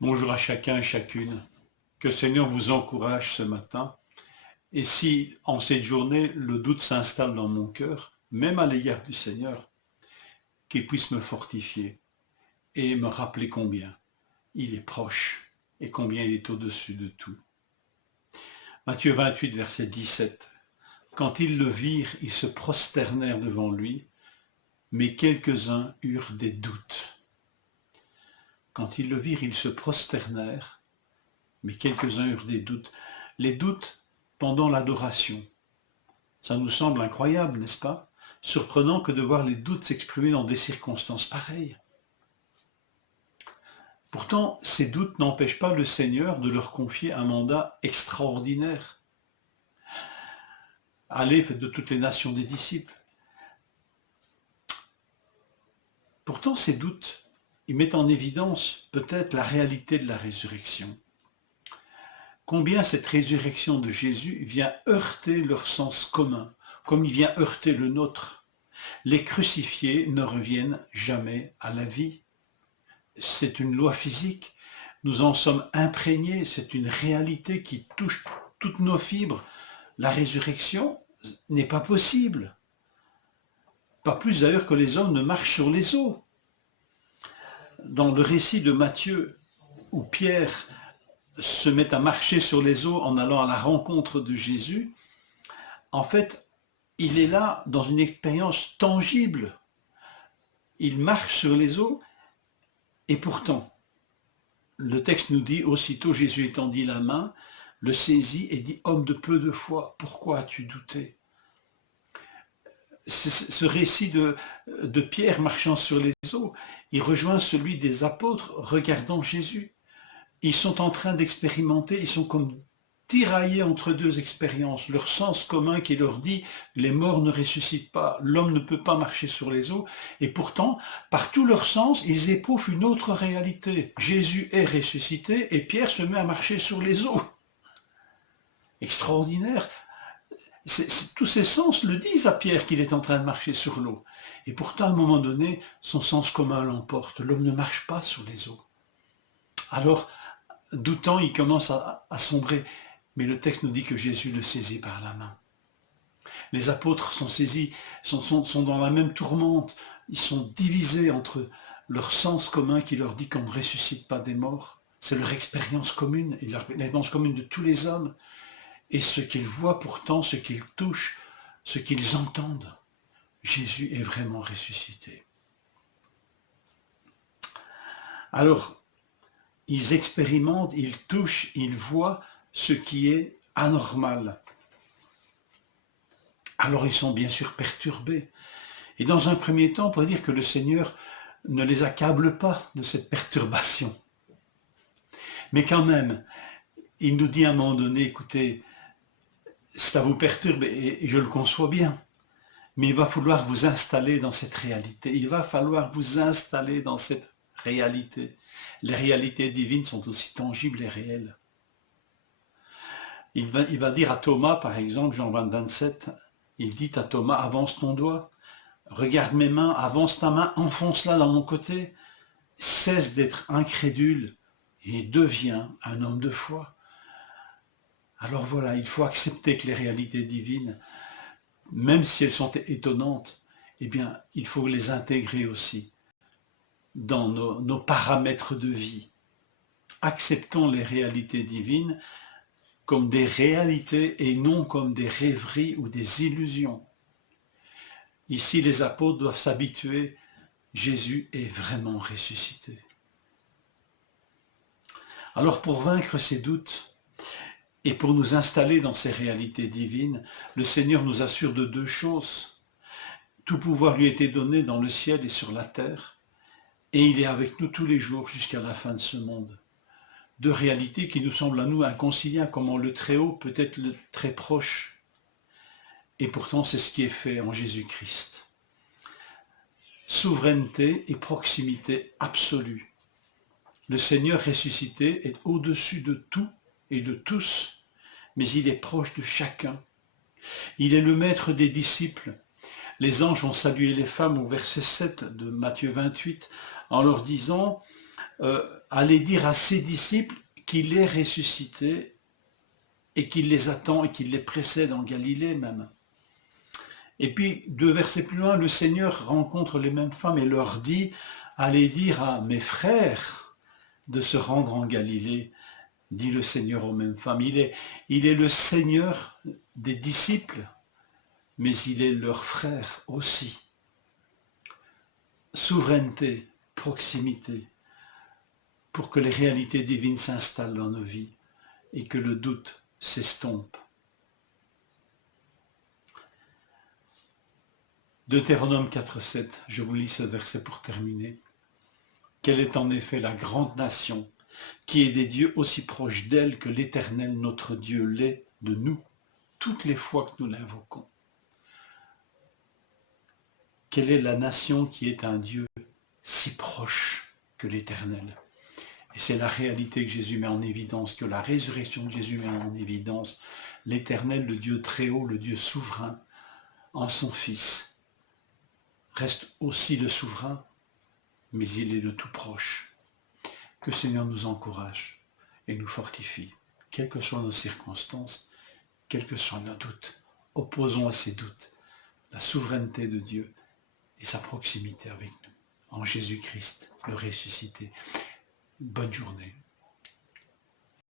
Bonjour à chacun et chacune. Que le Seigneur vous encourage ce matin. Et si en cette journée le doute s'installe dans mon cœur, même à l'égard du Seigneur, qu'il puisse me fortifier et me rappeler combien il est proche et combien il est au-dessus de tout. Matthieu 28, verset 17. Quand ils le virent, ils se prosternèrent devant lui, mais quelques-uns eurent des doutes. Quand ils le virent, ils se prosternèrent, mais quelques-uns eurent des doutes. Les doutes pendant l'adoration. Ça nous semble incroyable, n'est-ce pas? Surprenant que de voir les doutes s'exprimer dans des circonstances pareilles. Pourtant, ces doutes n'empêchent pas le Seigneur de leur confier un mandat extraordinaire. Allez, faites de toutes les nations des disciples. Pourtant, ces doutes, ils mettent en évidence peut-être la réalité de la résurrection. Combien cette résurrection de Jésus vient heurter leur sens commun, comme il vient heurter le nôtre. Les crucifiés ne reviennent jamais à la vie. C'est une loi physique, nous en sommes imprégnés, c'est une réalité qui touche toutes nos fibres. La résurrection n'est pas possible. Pas plus d'ailleurs que les hommes ne marchent sur les eaux. Dans le récit de Matthieu, où Pierre se met à marcher sur les eaux en allant à la rencontre de Jésus, en fait, il est là dans une expérience tangible. Il marche sur les eaux et pourtant, le texte nous dit, aussitôt Jésus étendit la main, le saisit et dit « Homme de peu de foi, pourquoi as-tu douté ?» Ce récit de Pierre marchant sur les eaux, il rejoint celui des apôtres regardant Jésus. Ils sont en train d'expérimenter, ils sont comme tiraillés entre deux expériences, leur sens commun qui leur dit les morts ne ressuscitent pas, l'homme ne peut pas marcher sur les eaux, et pourtant, par tout leur sens, ils éprouvent une autre réalité. Jésus est ressuscité et Pierre se met à marcher sur les eaux. Extraordinaire. Tous ses sens le disent à Pierre qu'il est en train de marcher sur l'eau. Et pourtant, à un moment donné, son sens commun l'emporte. L'homme ne marche pas sur les eaux. Alors, doutant, il commence à sombrer. Mais le texte nous dit que Jésus le saisit par la main. Les apôtres sont saisis, sont dans la même tourmente. Ils sont divisés entre leur sens commun qui leur dit qu'on ne ressuscite pas des morts. C'est leur expérience commune, et l'expérience commune de tous les hommes. Et ce qu'ils voient pourtant, ce qu'ils touchent, ce qu'ils entendent, Jésus est vraiment ressuscité. Alors, ils expérimentent, ils touchent, ils voient ce qui est anormal. Alors ils sont bien sûr perturbés. Et dans un premier temps, on pourrait dire que le Seigneur ne les accable pas de cette perturbation. Mais quand même, il nous dit à un moment donné, écoutez, ça vous perturbe et je le conçois bien, mais il va falloir vous installer dans cette réalité. Il va falloir vous installer dans cette réalité. Les réalités divines sont aussi tangibles et réelles. Il va dire à Thomas, par exemple, Jean 27, il dit à Thomas, avance ton doigt, regarde mes mains, avance ta main, enfonce-la dans mon côté, cesse d'être incrédule et deviens un homme de foi. Alors voilà, il faut accepter que les réalités divines, même si elles sont étonnantes, eh bien, il faut les intégrer aussi dans nos paramètres de vie. Acceptons les réalités divines comme des réalités et non comme des rêveries ou des illusions. Ici, les apôtres doivent s'habituer, Jésus est vraiment ressuscité. Alors pour vaincre ces doutes et pour nous installer dans ces réalités divines, le Seigneur nous assure de deux choses. Tout pouvoir lui a été donné dans le ciel et sur la terre, et il est avec nous tous les jours jusqu'à la fin de ce monde. Deux réalités qui nous semblent à nous inconciliables, comment le Très-Haut peut être le très proche. Et pourtant, c'est ce qui est fait en Jésus-Christ. Souveraineté et proximité absolue. Le Seigneur ressuscité est au-dessus de tout et de tous, mais il est proche de chacun. Il est le maître des disciples. Les anges vont saluer les femmes au verset 7 de Matthieu 28 en leur disant aller dire à ses disciples qu'il est ressuscité et qu'il les attend et qu'il les précède en Galilée même. Et puis, 2 versets plus loin, le Seigneur rencontre les mêmes femmes et leur dit, allez dire à mes frères de se rendre en Galilée, dit le Seigneur aux mêmes femmes. Il est le Seigneur des disciples, mais il est leur frère aussi. Souveraineté, proximité, pour que les réalités divines s'installent dans nos vies et que le doute s'estompe. Deutéronome 4,7, je vous lis ce verset pour terminer. Quelle est en effet la grande nation qui est des dieux aussi proches d'elle que l'Éternel notre Dieu l'est de nous, toutes les fois que nous l'invoquons. Quelle est la nation qui est un Dieu si proche que l'Éternel? Et c'est la réalité que Jésus met en évidence, que la résurrection de Jésus met en évidence. L'Éternel, le Dieu très haut, le Dieu souverain, en son Fils, reste aussi le souverain, mais il est le tout proche. Que le Seigneur nous encourage et nous fortifie, quelles que soient nos circonstances, quels que soient nos doutes. Opposons à ces doutes la souveraineté de Dieu et sa proximité avec nous. En Jésus-Christ, le ressuscité. Bonne journée.